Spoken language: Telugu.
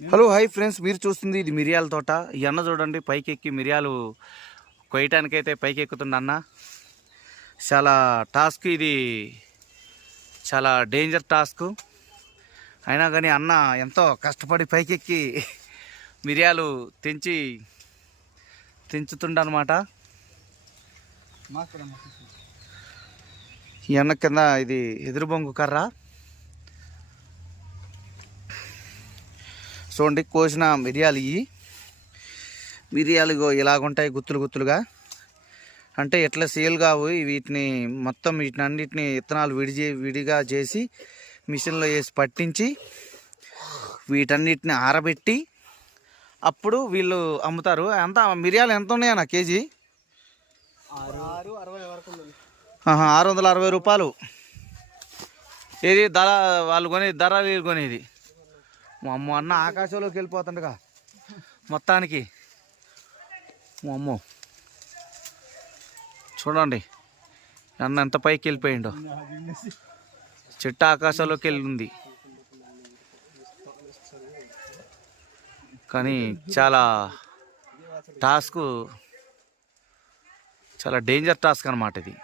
హలో హాయ్ ఫ్రెండ్స్, మీరు చూస్తుంది ఇది మిరియాల తోట. ఈ అన్న చూడండి పైకి ఎక్కి మిరియాలు కొయ్యటానికైతే పైకి ఎక్కుతుంది అన్న. చాలా టాస్క్ ఇది, చాలా డేంజర్ టాస్క్. అయినా కానీ అన్న ఎంతో కష్టపడి పైకెక్కి మిరియాలు తెంచుతుండనమాట. ఈ అన్న కింద ఇది ఎదురు బొంగు కర్ర చూడండి. కోసిన మిరియాలు మిరియాలు ఇలాగుంటాయి గుత్తులు గుత్తులుగా. అంటే ఎట్లా సేల్ కావు వీటిని, మొత్తం వీటిని అన్నిటిని విత్తనాలు విడిగా చేసి మిషన్లో వేసి పట్టించి వీటన్నిటిని ఆరబెట్టి అప్పుడు వీళ్ళు అమ్ముతారు. అంత మిరియాలు ఎంత ఉన్నాయన్న కేజీ? 660 రూపాయలు. ఏది ధర వాళ్ళు కొనేది, ధర వీళ్ళు కొనేది. మా అమ్మ అన్న ఆకాశంలోకి వెళ్ళిపోతుండగా మొత్తానికి. మా అమ్మ చూడండి అన్న ఎంత పైకి వెళ్ళిపోయిండో. చెట్టు ఆకాశంలోకి వెళ్ళింది. కానీ చాలా టాస్క్, చాలా డేంజర్ టాస్క్ అన్నమాట ఇది.